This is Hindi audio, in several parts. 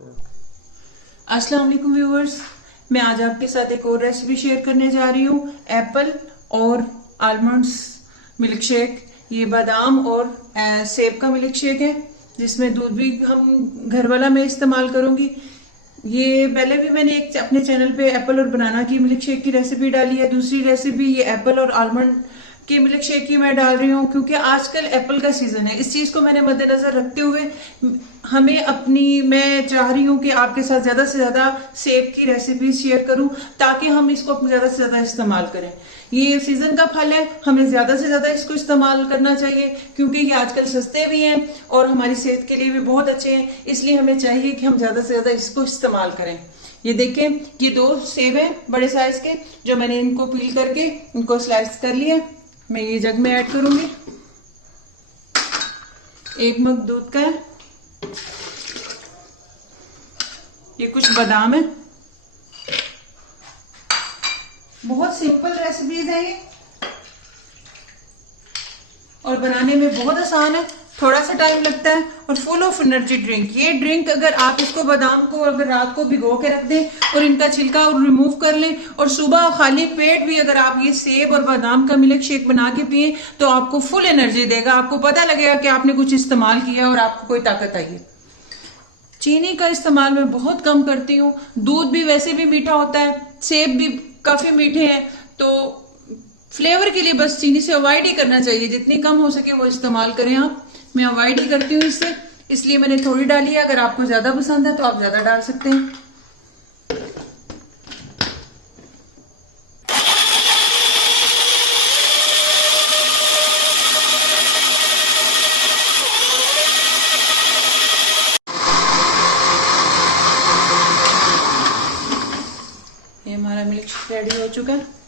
अस्सलाम वालेकुम व्यूअर्स, मैं आज आपके साथ एक और रेसिपी शेयर करने जा रही हूँ। एप्पल और आलमंड्स मिल्क शेक। ये बादाम और सेब का मिल्क शेक है, जिसमें दूध भी हम घर वाला मैं इस्तेमाल करूंगी। ये पहले भी मैंने एक अपने चैनल पे एप्पल और बनाना की मिल्क शेक की रेसिपी डाली है। दूसरी रेसिपी ये एप्पल और आलमंड की मिल्क शेक की मैं डाल रही हूँ, क्योंकि आजकल एप्पल का सीजन है। इस चीज को मैंने मद्देनजर रखते हुए मैं चाह रही हूँ कि आपके साथ ज्यादा से ज्यादा सेब की रेसिपी शेयर करूं, ताकि हम इसको ज्यादा से ज्यादा इस्तेमाल करें। ये सीजन का फल है, हमें ज्यादा से ज्यादा इसको इस्तेमाल करना चाहिए, क्योंकि ये आजकल सस्ते भी हैं और हमारी सेहत के लिए भी बहुत अच्छे हैं। इसलिए हमें चाहिए कि हम ज्यादा से ज्यादा इसको इस्तेमाल करें। ये देखें, ये 2 सेब हैं बड़े साइज के, जो मैंने इनको पील करके इनको स्लाइस कर लिया। मैं ये जग में ऐड करूंगी। 1 मग दूध का है। ये कुछ बादाम है। बहुत सिंपल रेसिपीज है ये, और बनाने में बहुत आसान है, थोड़ा सा टाइम लगता है, और फुल ऑफ एनर्जी ड्रिंक। ये ड्रिंक अगर आप इसको बादाम को अगर रात को भिगो के रख दें और इनका छिलका रिमूव कर लें, और सुबह खाली पेट भी अगर आप ये सेब और बादाम का मिल्क शेक बना के पिए, तो आपको फुल एनर्जी देगा। आपको पता लगेगा कि आपने कुछ इस्तेमाल किया और आपको कोई ताकत आई है। चीनी का इस्तेमाल मैं बहुत कम करती हूँ। दूध भी वैसे भी मीठा होता है, सेब भी काफी मीठे हैं, तो फ्लेवर के लिए बस चीनी से अवॉइड ही करना चाहिए। जितनी कम हो सके वो इस्तेमाल करें आप। मैं अवॉइड ही करती हूँ इससे, इसलिए मैंने थोड़ी डाली है। अगर आपको ज्यादा पसंद है तो आप ज्यादा डाल सकते हैं। ये हमारा मिल्क शेक रेडी हो चुका है।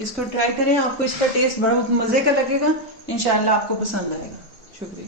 इसको ट्राई करें, आपको इसका टेस्ट बड़ा मजे का लगेगा। इंशाल्लाह आपको पसंद आएगा। शुक्रिया।